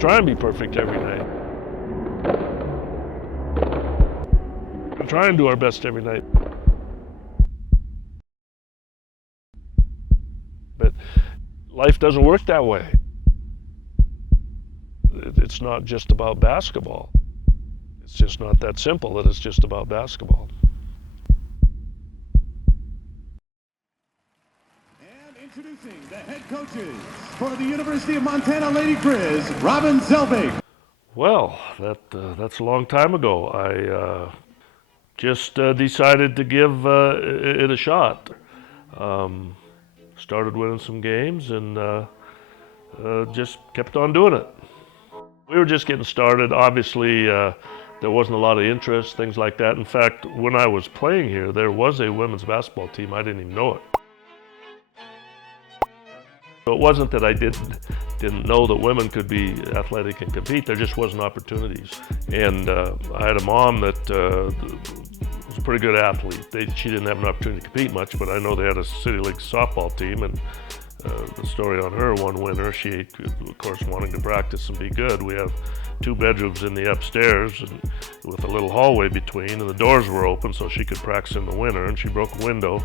try and be perfect every night. We try and do our best every night. But life doesn't work that way. It's not just about basketball. It's just not that simple that it's just about basketball. And introducing the head coaches for the University of Montana Lady Grizz, Robin Selvig. Well, that's a long time ago. I just decided to give it a shot. Started winning some games and just kept on doing it. We were just getting started. Obviously, there wasn't a lot of interest, things like that. In fact, when I was playing here, there was a women's basketball team. I didn't even know it. So it wasn't that I didn't know that women could be athletic and compete. There just wasn't opportunities. And I had a mom that was a pretty good athlete. She didn't have an opportunity to compete much, but I know they had a City League softball team, and the story on her one winter, she, of course, wanting to practice and be good. We have 2 bedrooms in the upstairs and with a little hallway between, and the doors were open so she could practice in the winter, and she broke a window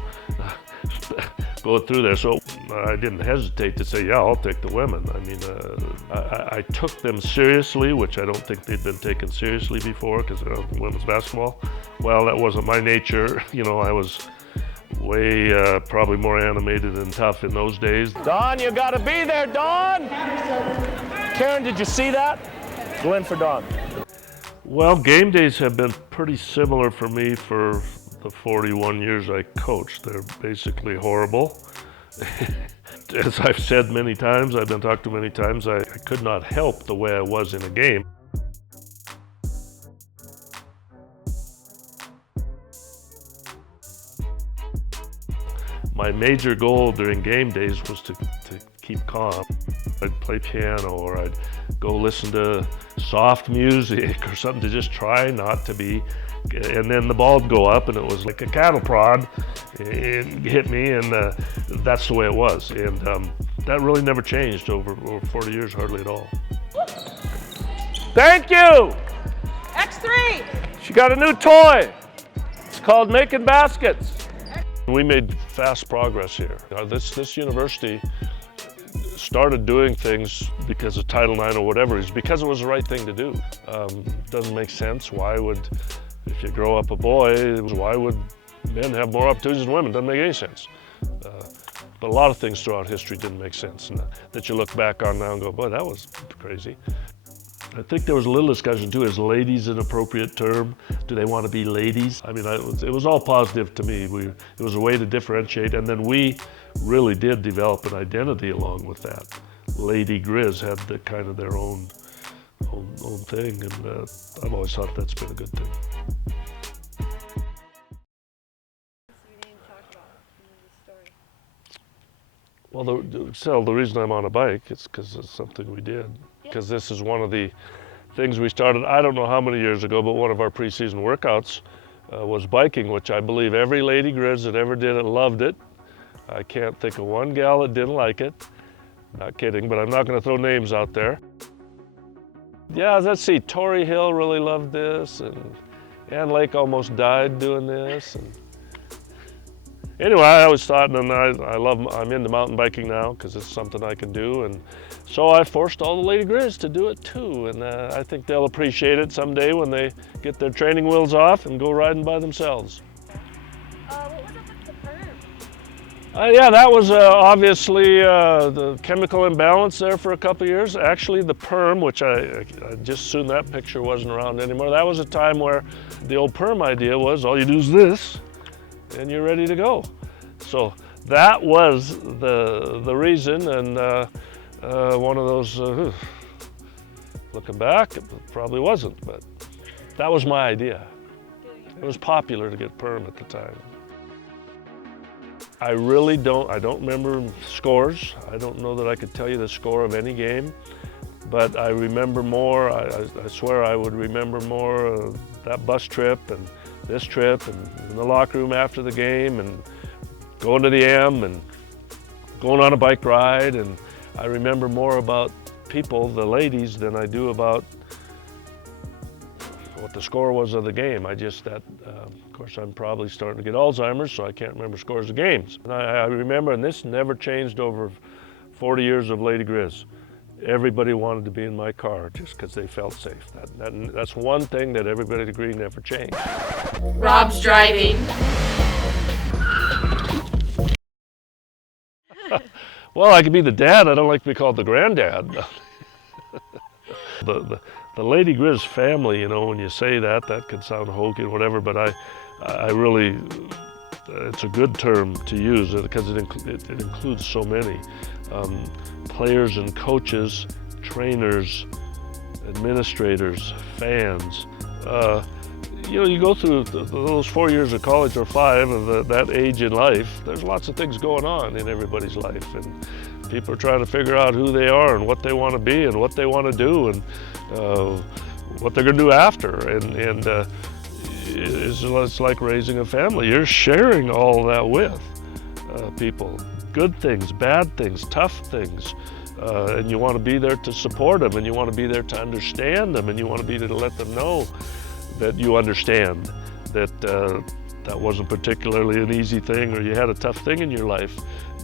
going through there. So I didn't hesitate to say, yeah, I'll take the women. I mean, I took them seriously, which I don't think they'd been taken seriously before because women's basketball. Well, that wasn't my nature. You know, I was way probably more animated and tough in those days. Dawn, you gotta be there, Dawn! Karen, did you see that? Go in for Dawn. Well, game days have been pretty similar for me for the 41 years I coached. They're basically horrible. As I've said many times, I've been talked to many times, I could not help the way I was in a game. My major goal during game days was to keep calm. I'd play piano or I'd go listen to soft music or something to just try not to be, and then the ball would go up and it was like a cattle prod. It hit me, and that's the way it was. And that really never changed over 40 years, hardly at all. Thank you! X3! She got a new toy. It's called Making Baskets. We made fast progress here. This university started doing things because of Title IX or whatever. It's because it was the right thing to do. Doesn't make sense. Why would, if you grow up a boy, why would men have more opportunities than women? Doesn't make any sense. But a lot of things throughout history didn't make sense, and that you look back on now and go, boy, that was crazy. I think there was a little discussion too, is ladies an appropriate term? Do they want to be ladies? I mean, it was all positive to me. It was a way to differentiate, and then we really did develop an identity along with that. Lady Grizz had the kind of their own thing, and I've always thought that's been a good thing. Well, the reason I'm on a bike is because it's something we did. Because this is one of the things we started, I don't know how many years ago, but one of our preseason workouts was biking, which I believe every Lady Grizz that ever did it loved it. I can't think of one gal that didn't like it. Not kidding, but I'm not going to throw names out there. Yeah, let's see, Tori Hill really loved this, and Ann Lake almost died doing this. And anyway, I always thought, and I'm into mountain biking now because it's something I can do, and so I forced all the Lady Grizz to do it too, and I think they'll appreciate it someday when they get their training wheels off and go riding by themselves. What was up with the perm? Yeah, that was obviously the chemical imbalance there for a couple of years. Actually, the perm, which I just soon that picture wasn't around anymore, that was a time where the old perm idea was all you do is this, and you're ready to go. So that was the reason, and one of those, looking back, it probably wasn't, but that was my idea. It was popular to get perm at the time. I don't remember scores. I don't know that I could tell you the score of any game, but I remember more, I swear I would remember more that bus trip and this trip and in the locker room after the game and going to the M and going on a bike ride, and I remember more about people, the ladies, than I do about what the score was of the game. Of course, I'm probably starting to get Alzheimer's, so I can't remember scores of games. And I remember, and this never changed over 40 years of Lady Grizz. Everybody wanted to be in my car just because they felt safe. That's one thing that everybody agreed never changed. Rob's driving. Well, I could be the dad. I don't like to be called the granddad. The Lady Grizz family, you know, when you say that could sound hokey or whatever, but I really, it's a good term to use because it includes so many. Players and coaches, trainers, administrators, fans. You know, you go through those 4 years of college or 5 of that age in life, there's lots of things going on in everybody's life. And people are trying to figure out who they are and what they want to be and what they want to do and what they're going to do after. And it's like raising a family. You're sharing all that with people. Good things, bad things, tough things. And you want to be there to support them, and you want to be there to understand them, and you want to be there to let them know that you understand that that wasn't particularly an easy thing, or you had a tough thing in your life.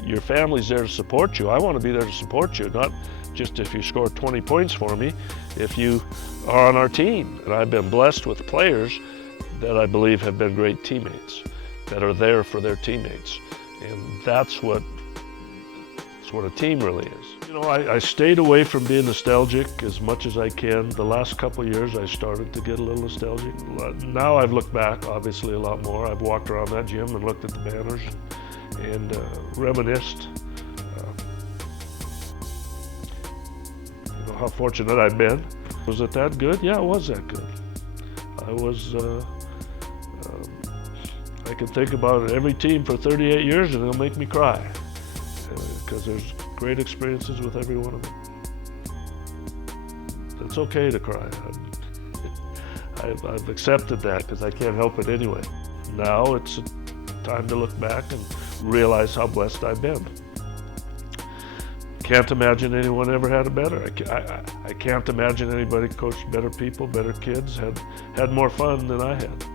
Your family's there to support you. I want to be there to support you, not just if you score 20 points for me, if you are on our team. And I've been blessed with players that I believe have been great teammates, that are there for their teammates. And that's what a team really is. You know, I stayed away from being nostalgic as much as I can. The last couple of years I started to get a little nostalgic. Now I've looked back, obviously, a lot more. I've walked around that gym and looked at the banners and reminisced. You know, how fortunate I've been. Was it that good? Yeah, it was that good. I can think about every team for 38 years and it'll make me cry. Because there's great experiences with every one of them. It's okay to cry. I've accepted that because I can't help it anyway. Now it's time to look back and realize how blessed I've been. Can't imagine anyone ever had it better. I can't imagine anybody coached better people, better kids, had more fun than I had.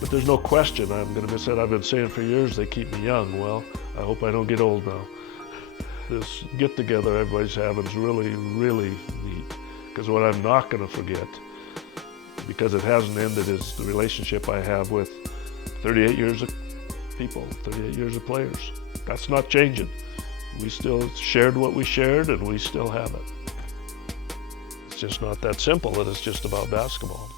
But there's no question, I'm going to miss that. I've been saying for years they keep me young. Well, I hope I don't get old now. This get-together everybody's having is really, really neat. Because what I'm not going to forget, because it hasn't ended, is the relationship I have with 38 years of people, 38 years of players. That's not changing. We still shared what we shared, and we still have it. It's just not that simple that it's just about basketball.